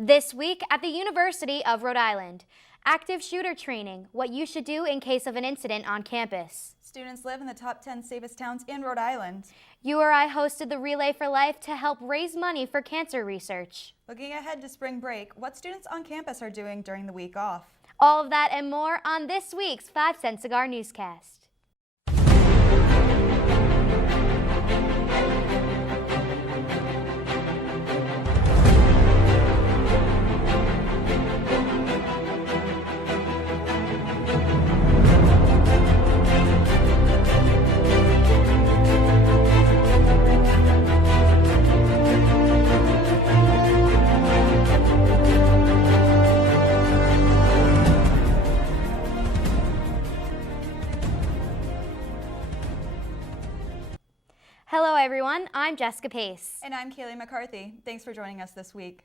This week at the University of Rhode Island, active shooter training, what you should do in case of an incident on campus. Students live in the top 10 safest towns in Rhode Island. URI hosted the Relay for Life to help raise money for cancer research. Looking ahead to spring break, what students on campus are doing during the week off. All of that and more on this week's 5-Cent Cigar Newscast. Hello everyone, I'm Jessica Pace. And I'm Kaylee McCarthy. Thanks for joining us this week.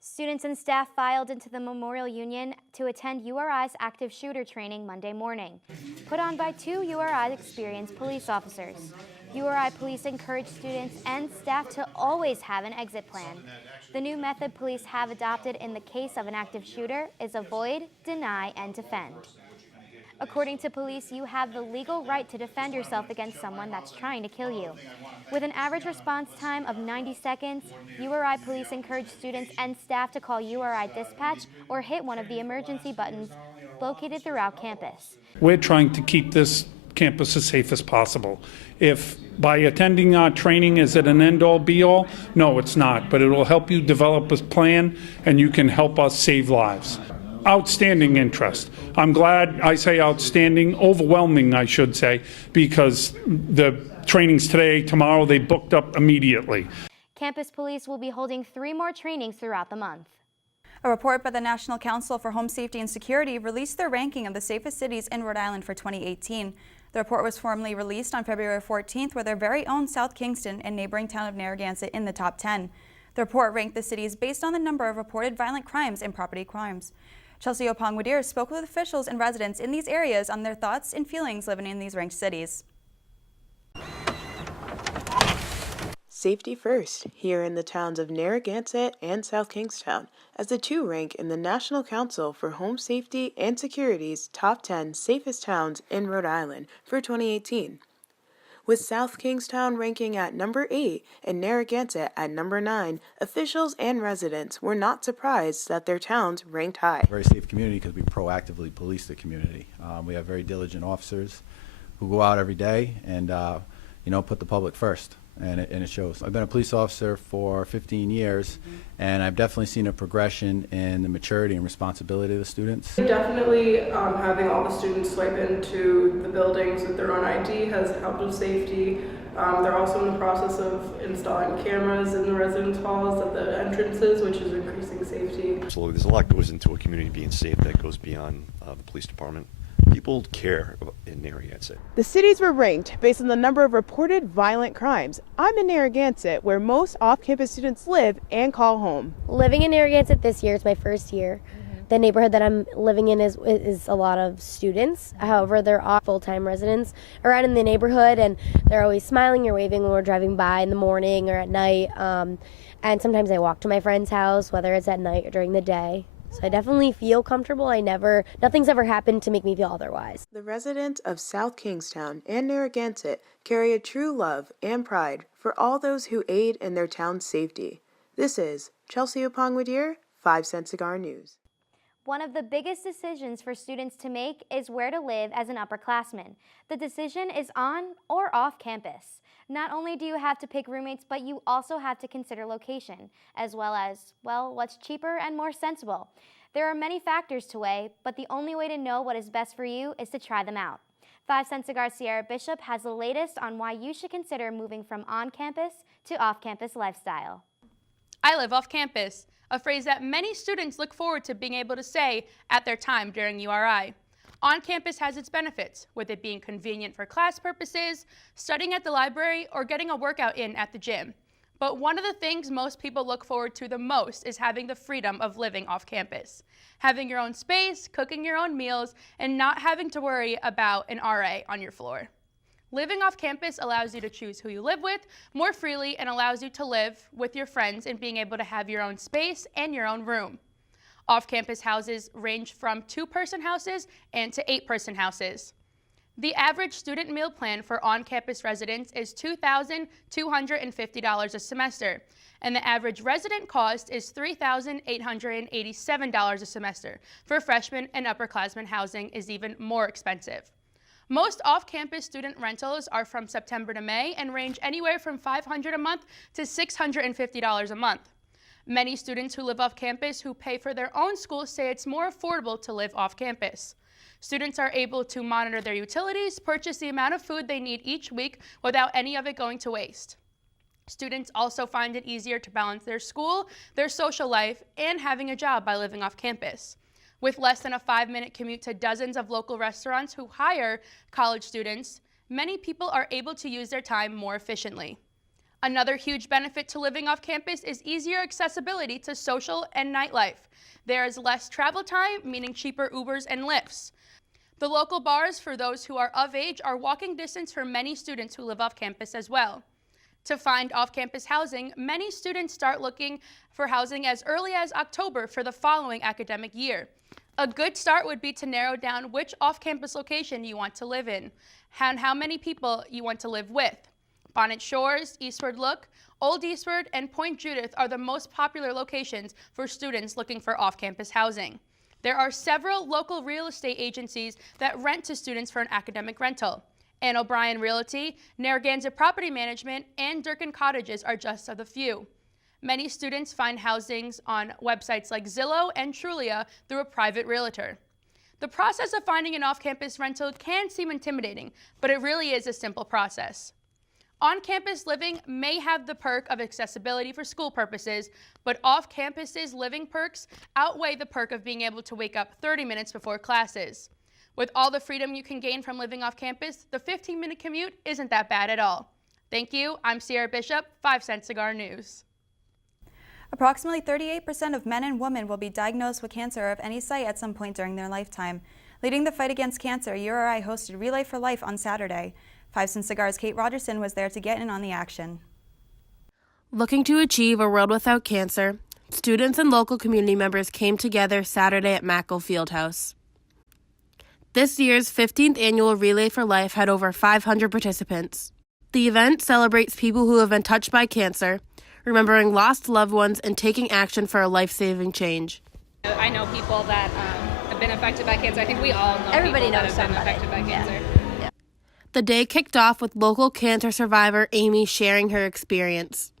Students and staff filed into the Memorial Union to attend URI's active shooter training Monday morning, put on by 2 URI experienced police officers. URI police encourage students and staff to always have an exit plan. The new method police have adopted in the case of an active shooter is avoid, deny, and defend. According to police, you have the legal right to defend yourself against someone that's trying to kill you. With an average response time of 90 seconds, URI police encourage students and staff to call URI dispatch or hit one of the emergency buttons located throughout campus. We're trying to keep this campus as safe as possible. If by attending our training, is it an end-all be-all? No, it's not, but it will help you develop a plan and you can help us save lives. Outstanding interest. I'm glad I say outstanding, overwhelming I should say, because the trainings today, tomorrow, they booked up immediately. Campus police will be holding 3 more trainings throughout the month. A report by the National Council for Home Safety and Security released their ranking of the safest cities in Rhode Island for 2018. The report was formally released on February 14th with their very own South Kingston and neighboring town of Narragansett in the top 10. The report ranked the cities based on the number of reported violent crimes and property crimes. Chelsea Opong-Wadir spoke with officials and residents in these areas on their thoughts and feelings living in these ranked cities. Safety first here in the towns of Narragansett and South Kingstown, as the 2 rank in the National Council for Home Safety and Security's top 10 safest towns in Rhode Island for 2018. With South Kingstown ranking at number 8 and Narragansett at number 9, officials and residents were not surprised that their towns ranked high. Very safe community because we proactively police the community. We have very diligent officers who go out every day and put the public first, and it shows. I've been a police officer for 15 years, and I've definitely seen a progression in the maturity and responsibility of the students. Definitely having all the students swipe into the buildings with their own ID has helped with safety. They're also in the process of installing cameras in the residence halls at the entrances, which is increasing safety. Absolutely, there's a lot that goes into a community being safe that goes beyond the police department. People care in Narragansett. The cities were ranked based on the number of reported violent crimes. I'm in Narragansett, where most off-campus students live and call home. Living in Narragansett this year is my first year. The neighborhood that I'm living in is a lot of students. However, there are full-time residents around in the neighborhood, and they're always smiling or waving when we're driving by in the morning or at night. And sometimes I walk to my friend's house, whether it's at night or during the day. So I definitely feel comfortable. Nothing's ever happened to make me feel otherwise. The residents of South Kingstown and Narragansett carry a true love and pride for all those who aid in their town's safety. This is Chelsea Opong-Wadir, 5-Cent Cigar News. One of the biggest decisions for students to make is where to live as an upperclassman. The decision is on or off campus. Not only do you have to pick roommates, but you also have to consider location, as well as, what's cheaper and more sensible. There are many factors to weigh, but the only way to know what is best for you is to try them out. 5-Cent Cigar Sierra Bishop has the latest on why you should consider moving from on-campus to off-campus lifestyle. I live off campus, a phrase that many students look forward to being able to say at their time during URI. On-campus has its benefits, with it being convenient for class purposes, studying at the library, or getting a workout in at the gym. But one of the things most people look forward to the most is having the freedom of living off campus. Having your own space, cooking your own meals, and not having to worry about an RA on your floor. Living off campus allows you to choose who you live with more freely and allows you to live with your friends and being able to have your own space and your own room. Off-campus houses range from 2-person houses and to 8-person houses. The average student meal plan for on-campus residents is $2,250 a semester, and the average resident cost is $3,887 a semester. For freshmen and upperclassmen, housing is even more expensive. Most off-campus student rentals are from September to May and range anywhere from $500 a month to $650 a month. Many students who live off campus who pay for their own school say it's more affordable to live off campus. Students are able to monitor their utilities, purchase the amount of food they need each week without any of it going to waste. Students also find it easier to balance their school, their social life, and having a job by living off campus. With less than a 5-minute commute to dozens of local restaurants who hire college students, many people are able to use their time more efficiently. Another huge benefit to living off campus is easier accessibility to social and nightlife. There is less travel time, meaning cheaper Ubers and Lyfts. The local bars for those who are of age are walking distance for many students who live off campus as well. To find off-campus housing, many students start looking for housing as early as October for the following academic year. A good start would be to narrow down which off-campus location you want to live in and how many people you want to live with. Bonnet Shores, Eastward Look, Old Eastward, and Point Judith are the most popular locations for students looking for off-campus housing. There are several local real estate agencies that rent to students for an academic rental. Ann O'Brien Realty, Narragansett Property Management, and Durkin Cottages are just of the few. Many students find housings on websites like Zillow and Trulia through a private realtor. The process of finding an off-campus rental can seem intimidating, but it really is a simple process. On-campus living may have the perk of accessibility for school purposes, but off-campus's living perks outweigh the perk of being able to wake up 30 minutes before classes. With all the freedom you can gain from living off campus, the 15-minute commute isn't that bad at all. Thank you. I'm Sierra Bishop, 5 Cent Cigar News. Approximately 38% of men and women will be diagnosed with cancer of any site at some point during their lifetime. Leading the fight against cancer, URI hosted Relay for Life on Saturday. 5 Cent Cigar's Kate Rogerson was there to get in on the action. Looking to achieve a world without cancer, students and local community members came together Saturday at Mackle Fieldhouse. This year's 15th annual Relay for Life had over 500 participants. The event celebrates people who have been touched by cancer, remembering lost loved ones and taking action for a life-saving change. I know people that have been affected by cancer. I think we all know Everybody people knows that have somebody. been affected by cancer. Yeah. The day kicked off with local cancer survivor Amy sharing her experience.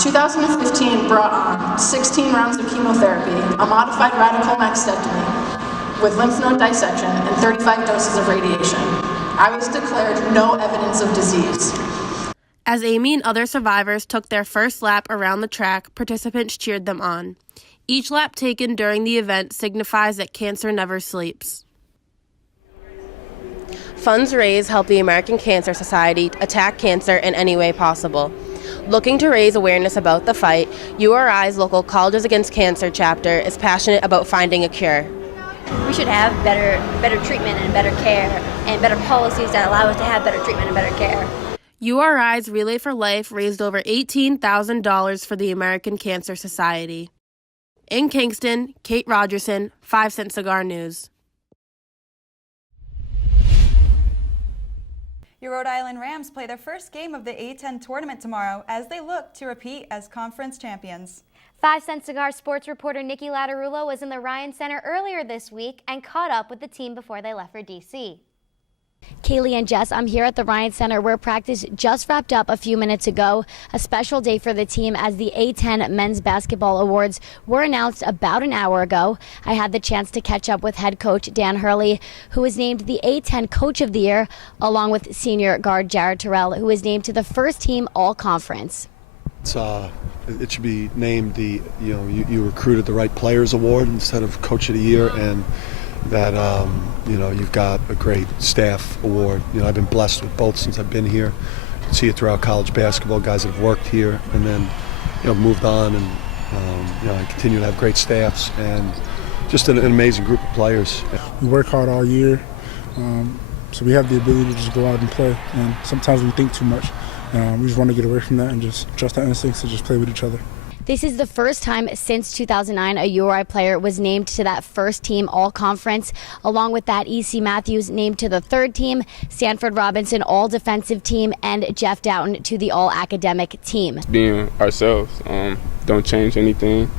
2015 brought on 16 rounds of chemotherapy, a modified radical mastectomy with lymph node dissection, and 35 doses of radiation. I was declared no evidence of disease. As Amy and other survivors took their first lap around the track, participants cheered them on. Each lap taken during the event signifies that cancer never sleeps. Funds raised help the American Cancer Society attack cancer in any way possible. Looking to raise awareness about the fight, URI's local Colleges Against Cancer chapter is passionate about finding a cure. We should have better treatment and better care and better policies that allow us to have better treatment and better care. URI's Relay for Life raised over $18,000 for the American Cancer Society. In Kingston, Kate Rogerson, 5 Cent Cigar News. Your Rhode Island Rams play their first game of the A10 tournament tomorrow as they look to repeat as conference champions. 5 Cent Cigar sports reporter Nikki Lattarulo was in the Ryan Center earlier this week and caught up with the team before they left for D.C. Kaylee and Jess, I'm here at the Ryan Center where practice just wrapped up a few minutes ago. A special day for the team as the A10 Men's Basketball Awards were announced about an hour ago. I had the chance to catch up with head coach Dan Hurley, who was named the A10 Coach of the Year, along with senior guard Jared Terrell, who was named to the first team All-Conference. It should be named the, you recruited the right players award instead of Coach of the Year, and that you've got a great staff award. I've been blessed with both since I've been here. You can see it throughout college basketball, guys that have worked here and then moved on, and I continue to have great staffs and just an amazing group of players. We work hard all year. So we have the ability to just go out and play, and sometimes we think too much. We just want to get away from that and just trust our instincts to just play with each other. This is the first time since 2009 a URI player was named to that first team all-conference. Along with that, E.C. Matthews named to the third team, Stanford Robinson all-defensive team, and Jeff Doughton to the all-academic team. Being ourselves, don't change anything.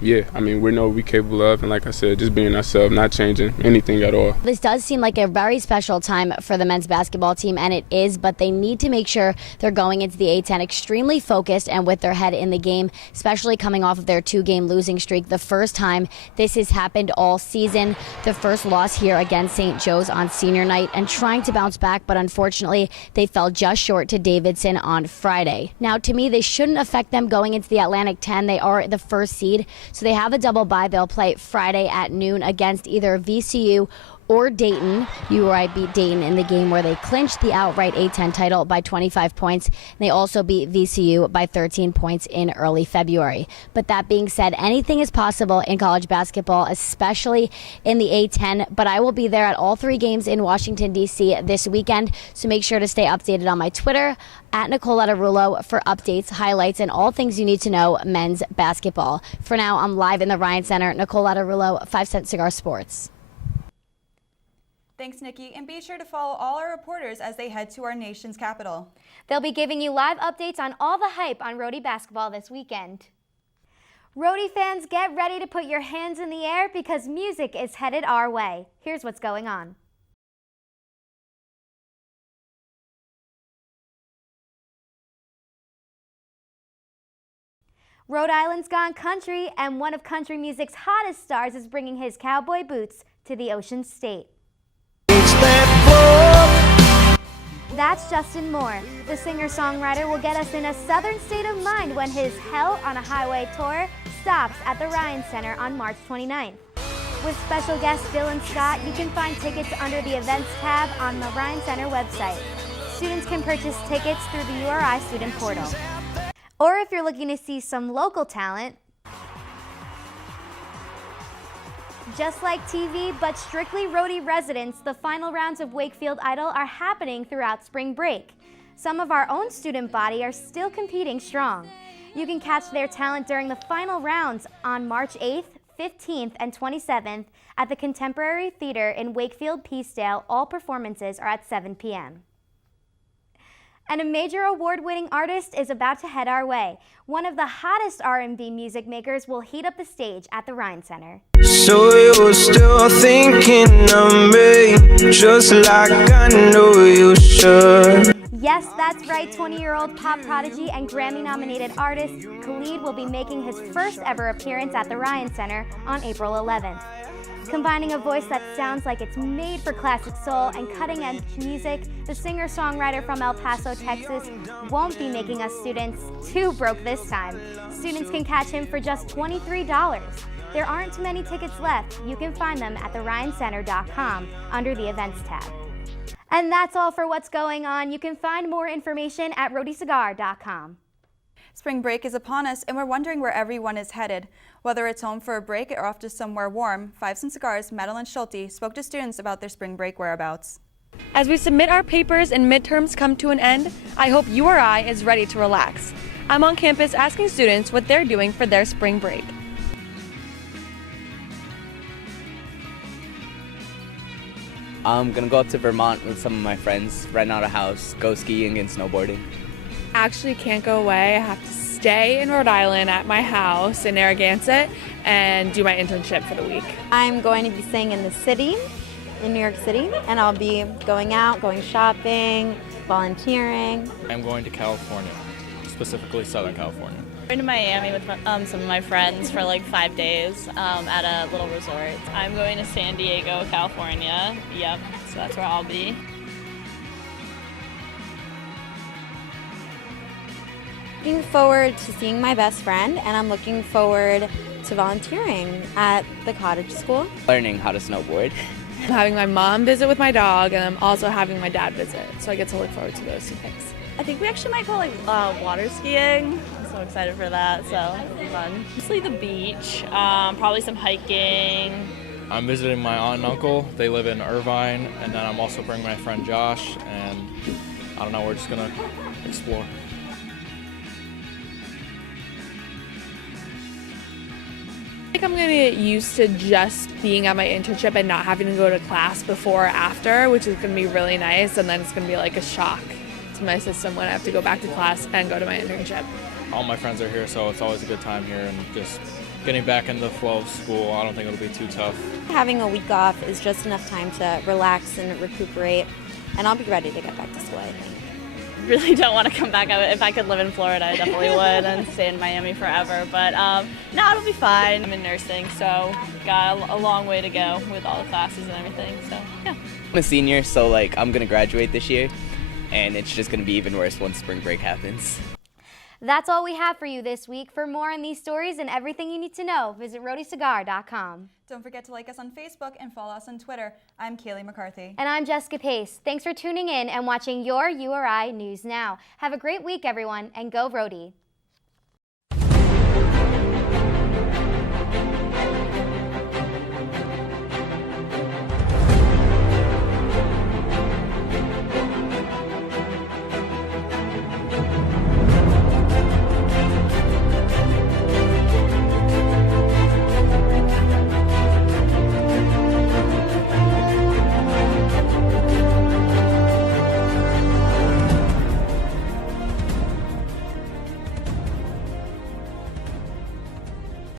Yeah, I mean, we know what we're capable of, and like I said, just being ourselves, not changing anything at all. This does seem like a very special time for the men's basketball team, and it is, but they need to make sure they're going into the A10 extremely focused and with their head in the game, especially coming off of their 2-game losing streak. The first time this has happened all season. The first loss here against St. Joe's on senior night, and trying to bounce back, but unfortunately they fell just short to Davidson on Friday. Now, to me, this shouldn't affect them going into the Atlantic 10. They are the first seed. So they have a double bye. They'll play Friday at noon against either VCU or Dayton. URI beat Dayton in the game where they clinched the outright A10 title by 25 points. They also beat VCU by 13 points in early February. But that being said, anything is possible in college basketball, especially in the A10. But I will be there at all 3 games in Washington, D.C. this weekend. So make sure to stay updated on my Twitter, at Nicoletta Rulo, for updates, highlights, and all things you need to know men's basketball. For now, I'm live in the Ryan Center. Nicoletta Rulo, 5 Cent Cigar Sports. Thanks, Nikki, and be sure to follow all our reporters as they head to our nation's capital. They'll be giving you live updates on all the hype on Rhody basketball this weekend. Rhody fans, get ready to put your hands in the air because music is headed our way. Here's what's going on. Rhode Island's gone country, and one of country music's hottest stars is bringing his cowboy boots to the Ocean State. That's Justin Moore. The singer-songwriter will get us in a southern state of mind when his Hell on a Highway tour stops at the Ryan Center on March 29th. With special guest Dylan Scott, you can find tickets under the Events tab on the Ryan Center website. Students can purchase tickets through the URI student portal. Or if you're looking to see some local talent, just like TV, but strictly Rhody residents, the final rounds of Wakefield Idol are happening throughout spring break. Some of our own student body are still competing strong. You can catch their talent during the final rounds on March 8th, 15th, and 27th at the Contemporary Theater in Wakefield, Peacedale. All performances are at 7 p.m. And a major award-winning artist is about to head our way. One of the hottest R&B music makers will heat up the stage at the Ryan Center. So you're still thinking of me, just like I know you should. Yes, that's right, 20-year-old pop prodigy and Grammy-nominated artist Khalid will be making his first ever appearance at the Ryan Center on April 11th. Combining a voice that sounds like it's made for classic soul and cutting-edge music, the singer-songwriter from El Paso, Texas, won't be making us students too broke this time. Students can catch him for just $23. There aren't too many tickets left. You can find them at theryancenter.com under the Events tab. And that's all for what's going on. You can find more information at rhodycigar.com. Spring break is upon us, and we're wondering where everyone is headed. Whether it's home for a break or off to somewhere warm, 5 Cent Cigars' Madeline Schulte spoke to students about their spring break whereabouts. As we submit our papers and midterms come to an end, I hope URI is ready to relax. I'm on campus asking students what they're doing for their spring break. I'm gonna go up to Vermont with some of my friends, rent out a house, go skiing and snowboarding. Actually can't go away. I have to stay in Rhode Island at my house in Narragansett and do my internship for the week. I'm going to be staying in the city, in New York City, and I'll be going out, going shopping, volunteering. I'm going to California, specifically Southern California. I'm going to Miami with some of my friends for like 5 days at a little resort. I'm going to San Diego, California. Yep, so that's where I'll be. Looking forward to seeing my best friend, and I'm looking forward to volunteering at the cottage school. Learning how to snowboard. I'm having my mom visit with my dog, and I'm also having my dad visit, so I get to look forward to those two things. I think we actually might go like water skiing. I'm so excited for that, so it'll be fun. Mostly the beach, probably some hiking, I'm visiting my aunt and uncle. They live in Irvine, and then I'm also bringing my friend Josh, and I don't know, we're just gonna explore. I think I'm going to get used to just being at my internship and not having to go to class before or after, which is going to be really nice, and then it's going to be like a shock to my system when I have to go back to class and go to my internship. All my friends are here, so it's always a good time here, and just getting back into the flow of school, I don't think it'll be too tough. Having a week off is just enough time to relax and recuperate, and I'll be ready to get back to school, I think. Really don't want to come back. If I could live in Florida, I definitely would and stay in Miami forever. But no, it'll be fine. I'm in nursing, so got a long way to go with all the classes and everything. So yeah. I'm a senior, so like I'm gonna graduate this year, and it's just gonna be even worse once spring break happens. That's all we have for you this week. For more on these stories and everything you need to know, visit RhodeyCigar.com. Don't forget to like us on Facebook and follow us on Twitter. I'm Kaylee McCarthy. And I'm Jessica Pace. Thanks for tuning in and watching your URI News Now. Have a great week, everyone, and go Rhody.